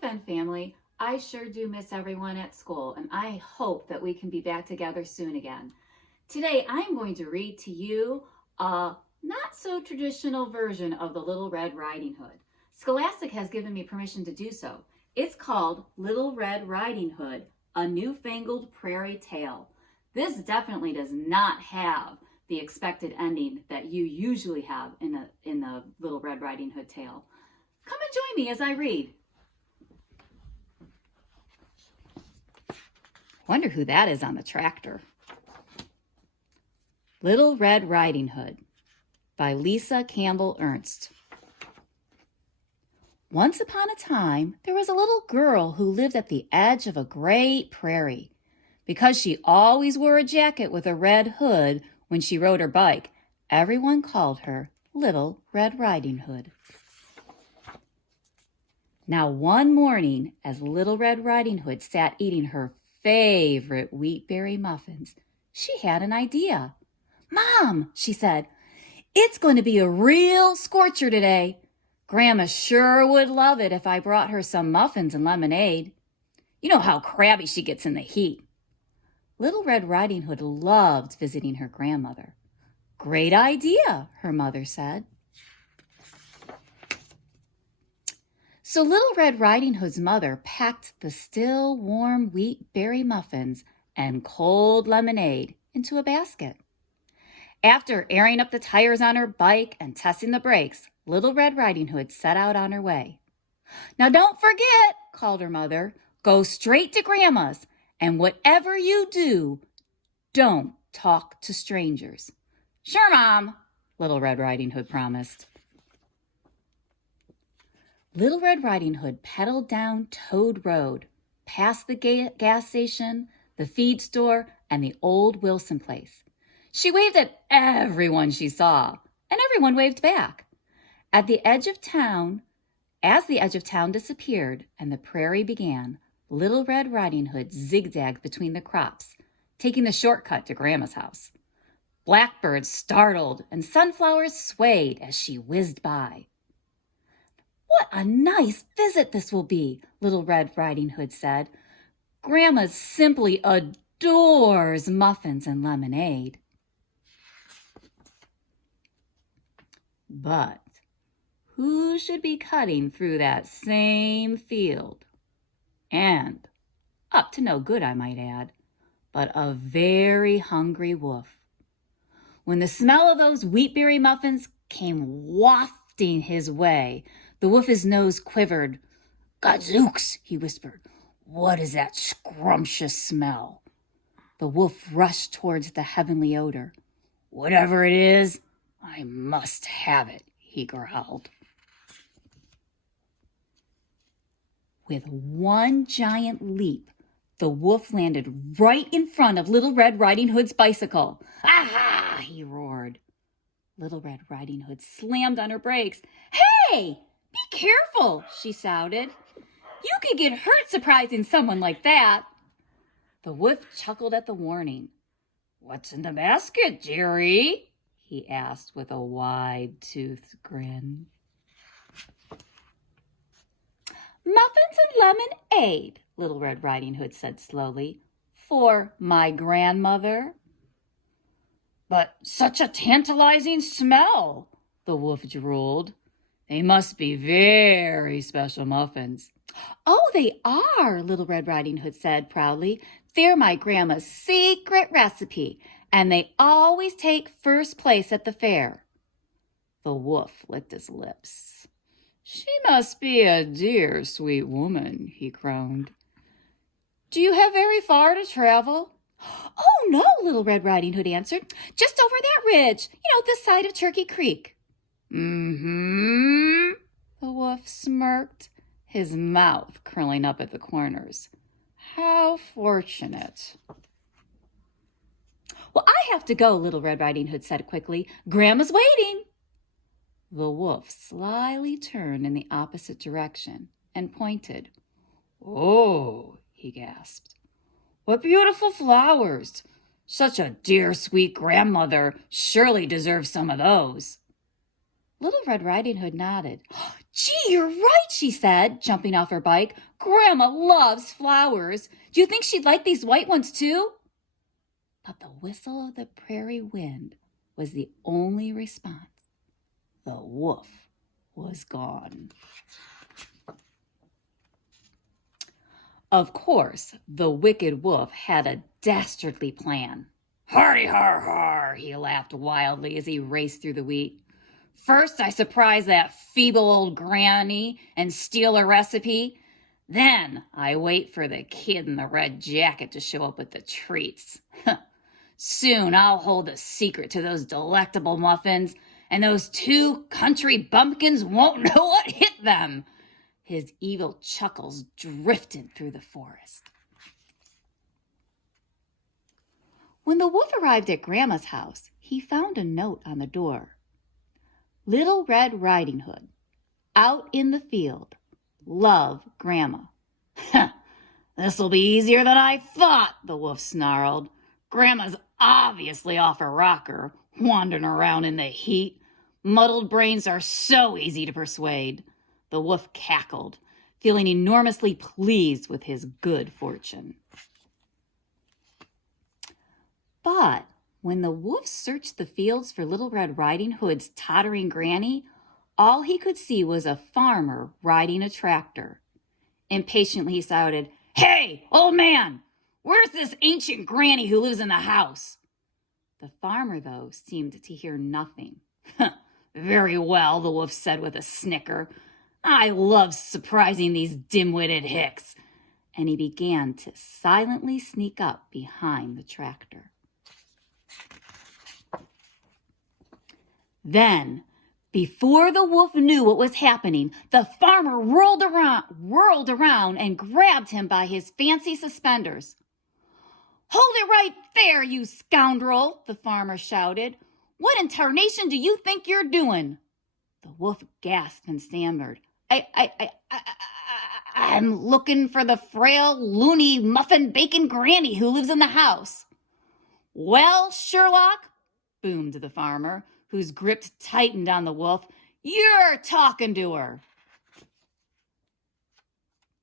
Fen family. I sure do miss everyone at school, and I hope that we can be back together soon again. Today, I'm going to read to you a not so traditional version of the Little Red Riding Hood. Scholastic has given me permission to do so. It's called Little Red Riding Hood, A Newfangled Prairie Tale. This definitely does not have the expected ending that you usually have in the Little Red Riding Hood tale. Come and join me as I read. Wonder who that is on the tractor. Little Red Riding Hood by Lisa Campbell Ernst. Once upon a time, there was a little girl who lived at the edge of a great prairie. Because she always wore a jacket with a red hood when she rode her bike, everyone called her Little Red Riding Hood. Now one morning, as Little Red Riding Hood sat eating her favorite wheatberry muffins, she had an idea. "Mom," she said, "it's going to be a real scorcher today. Grandma sure would love it if I brought her some muffins and lemonade. You know how crabby she gets in the heat." Little Red Riding Hood loved visiting her grandmother. "Great idea," her mother said. So Little Red Riding Hood's mother packed the still warm wheat berry muffins and cold lemonade into a basket. After airing up the tires on her bike and testing the brakes, Little Red Riding Hood set out on her way. "Now don't forget," called her mother, "go straight to Grandma's, and whatever you do, don't talk to strangers." "Sure, Mom," Little Red Riding Hood promised. Little Red Riding Hood pedaled down Toad Road, past the gas station, the feed store, and the old Wilson place. She waved at everyone she saw, and everyone waved back. As the edge of town disappeared and the prairie began, Little Red Riding Hood zigzagged between the crops, taking the shortcut to Grandma's house. Blackbirds startled and sunflowers swayed as she whizzed by. "What a nice visit this will be," Little Red Riding Hood said. "Grandma simply adores muffins and lemonade." But who should be cutting through that same field? And up to no good, I might add, but a very hungry wolf. When the smell of those wheatberry muffins came wafting his way, the wolf's nose quivered. "Gadzooks," he whispered. "What is that scrumptious smell?" The wolf rushed towards the heavenly odor. "Whatever it is, I must have it," he growled. With one giant leap, the wolf landed right in front of Little Red Riding Hood's bicycle. "Aha!" he roared. Little Red Riding Hood slammed on her brakes. "Hey! Be careful," she shouted. "You could get hurt surprising someone like that." The wolf chuckled at the warning. "What's in the basket, dearie?" he asked with a wide-toothed grin. "Muffins and lemonade," Little Red Riding Hood said slowly, "for my grandmother." "But such a tantalizing smell," the wolf drooled. "They must be very special muffins." "Oh, they are," Little Red Riding Hood said proudly. "They're my grandma's secret recipe, and they always take first place at the fair." The wolf licked his lips. "She must be a dear, sweet woman," he groaned. "Do you have very far to travel?" "Oh, no," Little Red Riding Hood answered. "Just over that ridge, this side of Turkey Creek." "Mm-hmm," the wolf smirked, his mouth curling up at the corners. "How fortunate." "Well, I have to go," Little Red Riding Hood said quickly. "Grandma's waiting." The wolf slyly turned in the opposite direction and pointed. "Oh," he gasped. "What beautiful flowers! Such a dear, sweet grandmother surely deserves some of those." Little Red Riding Hood nodded. Gee, you're right, she said, jumping off her bike. Grandma loves flowers. Do you think she'd like these white ones too? But the whistle of the prairie wind was the only response. The wolf was gone. Of course, the wicked wolf had a dastardly plan. Hardy har har, he laughed wildly as he raced through the wheat. First, I surprise that feeble old granny and steal her recipe. Then I wait for the kid in the red jacket to show up with the treats. Soon I'll hold the secret to those delectable muffins, and those 2 country bumpkins won't know what hit them. His evil chuckles drifted through the forest. When the wolf arrived at Grandma's house, he found a note on the door. Little Red Riding Hood, out in the field, love Grandma. This'll be easier than I thought, the wolf snarled. Grandma's obviously off her rocker, wandering around in the heat. Muddled brains are so easy to persuade. The wolf cackled, feeling enormously pleased with his good fortune. But when the wolf searched the fields for Little Red Riding Hood's tottering granny, all he could see was a farmer riding a tractor. Impatiently he shouted, "Hey, old man, where's this ancient granny who lives in the house?" The farmer, though, seemed to hear nothing. "Very well," the wolf said with a snicker. "I love surprising these dim-witted hicks." And he began to silently sneak up behind the tractor. Then, before the wolf knew what was happening, the farmer whirled around and grabbed him by his fancy suspenders. "Hold it right there, you scoundrel," the farmer shouted. "What in tarnation do you think you're doing?" The wolf gasped and stammered. I'm looking for the frail, loony, muffin bacon granny who lives in the house." "Well, Sherlock," boomed the farmer, whose grip tightened on the wolf, "you're talking to her."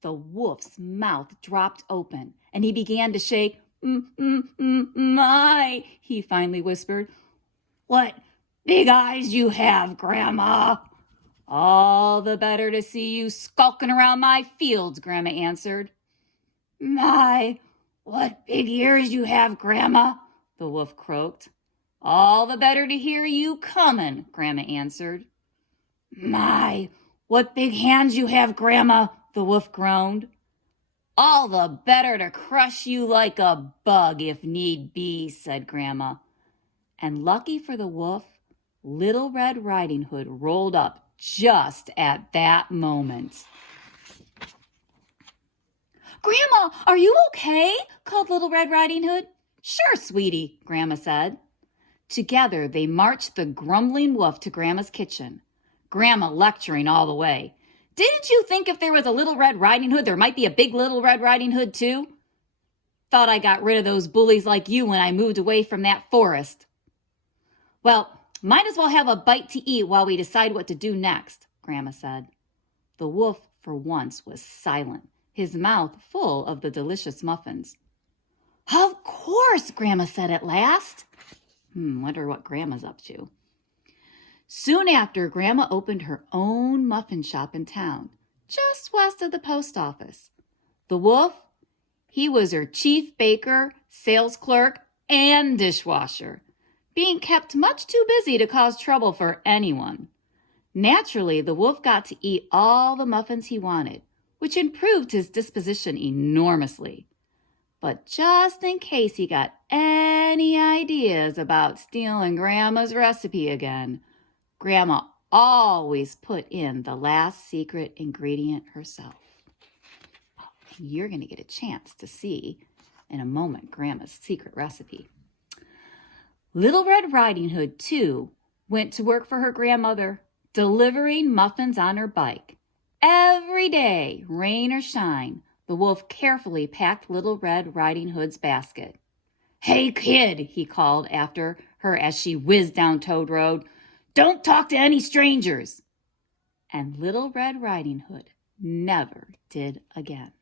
The wolf's mouth dropped open, and he began to shake. My, he finally whispered. "What big eyes you have, Grandma." "All the better to see you skulking around my fields," Grandma answered. "My, what big ears you have, Grandma," the wolf croaked. "All the better to hear you coming," Grandma answered. "My, what big hands you have, Grandma," the wolf groaned. "All the better to crush you like a bug if need be," said Grandma. And lucky for the wolf, Little Red Riding Hood rolled up just at that moment. "Grandma, are you okay?" called Little Red Riding Hood. "Sure, sweetie," Grandma said. Together they marched the grumbling wolf to Grandma's kitchen, Grandma lecturing all the way. "Didn't you think if there was a Little Red Riding Hood, there might be a big Little Red Riding Hood too? Thought I got rid of those bullies like you when I moved away from that forest." "Well, might as well have a bite to eat while we decide what to do next," Grandma said. The wolf, for once, was silent, his mouth full of the delicious muffins. "Of course," Grandma said at last. Wonder what Grandma's up to. Soon after, Grandma opened her own muffin shop in town, just west of the post office. The wolf, he was her chief baker, sales clerk, and dishwasher, being kept much too busy to cause trouble for anyone. Naturally, the wolf got to eat all the muffins he wanted, which improved his disposition enormously. But just in case he got any ideas about stealing Grandma's recipe again, Grandma always put in the last secret ingredient herself. You're going to get a chance to see in a moment Grandma's secret recipe. Little Red Riding Hood, too, went to work for her grandmother, delivering muffins on her bike. Every day, rain or shine, the wolf carefully packed Little Red Riding Hood's basket. "Hey, kid," he called after her as she whizzed down Toad Road. "Don't talk to any strangers." and Little Red Riding Hood never did again.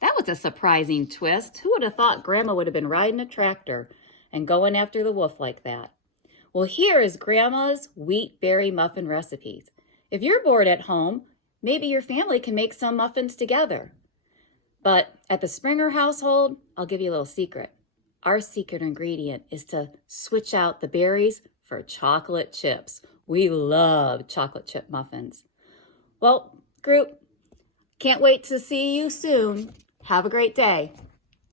That was a surprising twist. Who would have thought Grandma would have been riding a tractor and going after the wolf like that? Well, here is Grandma's wheat berry muffin recipes. If you're bored at home, maybe your family can make some muffins together. But at the Springer household, I'll give you a little secret. Our secret ingredient is to switch out the berries for chocolate chips. We love chocolate chip muffins. Well, group, can't wait to see you soon. Have a great day.